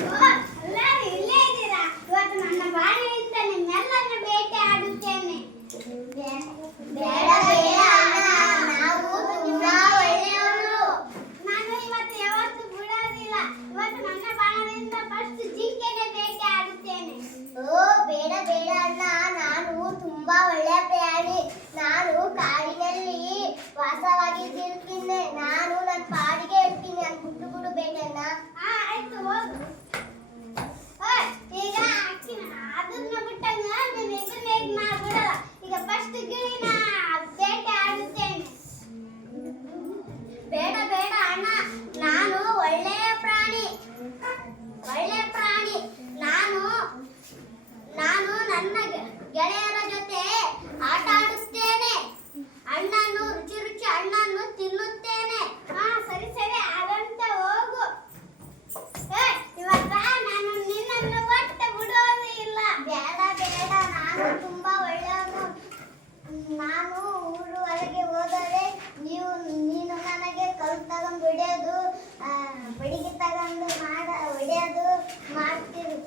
ಎಲ್ಲರೂ ಇಲ್ಲೇ ಇದ್ದೀರಾ? ಇವತ್ತು ನನ್ನ ಬಾಣೆಯಿಂದ ನಿಮ್ಮೆಲ್ಲರನ್ನ ಬೇಟೆ ಆಡುತ್ತೇನೆ. ಬೇಡ ಬೇಡ ಅಣ್ಣ, ನಾವು ತುಂಬಾ ಒಳ್ಳೆಯವರು. ನಾನು ಇವತ್ತು ಯಾವತ್ತೂ ಬಿಡೋದಿಲ್ಲ. ಇವತ್ತು ನನ್ನ ಬಾಣದಿಂದ ಫಸ್ಟ್ ಜಿಂಕೆನೆ ಬೇಟೆ ಆಡುತ್ತೇನೆ. ಓ ಬೇಡ ಬೇಡ ಅಣ್ಣ, ನಾನು ತುಂಬಾ ಒಳ್ಳೆಯ ಪ್ರಾಣಿ. ನಾನು ಕಾಡಿನಲ್ಲಿ ವಾಸವಾಗಿದ್ದಿರ್ತೀನಿ. ನಾನು ನನ್ನ ಪಾಡಿಗೆ ಇರ್ತೀನಿ. ನಾನು ಗುಡ್ಡು ಗುಡು ಬೇಡಣ್ಣ. ಆಯ್ತು ಹೋಗು. ಈಗ ಅದನ್ನ ಬಿಟ್ಟಂಗ ನೀನು ಇದನ್ನ ಈಗ ನಾ ಬಿಡಲ್ಲ. ಈಗ ಫಸ್ಟ್ ಗಿಳಿನ ಬೇಟೆ ಆಡುತ್ತೇನೆ. ಬೇಡ ಬೇಡ ಅಣ್ಣ, ನಾನು ಒಳ್ಳೆಯ ಪ್ರಾಣಿ. ಒಳ್ಳೆಯ ಪ್ರಾಣಿ ನಾನು. ನನ್ನ ಗೆಳೆಯರ ಜೊತೆ ಆಟ ಆಡುತ್ತೇನೆ. ಹಣ್ಣನ್ನು ರುಚಿ ರುಚಿ ಹಣ್ಣನ್ನು ತಿನ್ನುತ್ತೇನೆ. ಸರಿ ಸರಿ ಅದಂತ ಹೋಗು. ಇವತ್ತ ನಾನು ನಿನ್ನನ್ನು ಒಟ್ಟು ಬಿಡೋದು ಇಲ್ಲ. ಬೇಡ ಬೇಡ, ನಾನು ತುಂಬಾ ಒಳ್ಳೆಯವನು. ನಾನು ಊರು ಹೊರಗೆ ಹೋದರೆ ನೀನು ನನಗೆ ಕಲ್ಲು ತಗೊಂಡು ಹೊಡೆಯೋದು, ಬಡಿಗೆ ತಗೊಂಡು ಹೊಡೆಯೋದು ಮಾಡ್ತೀರಿ.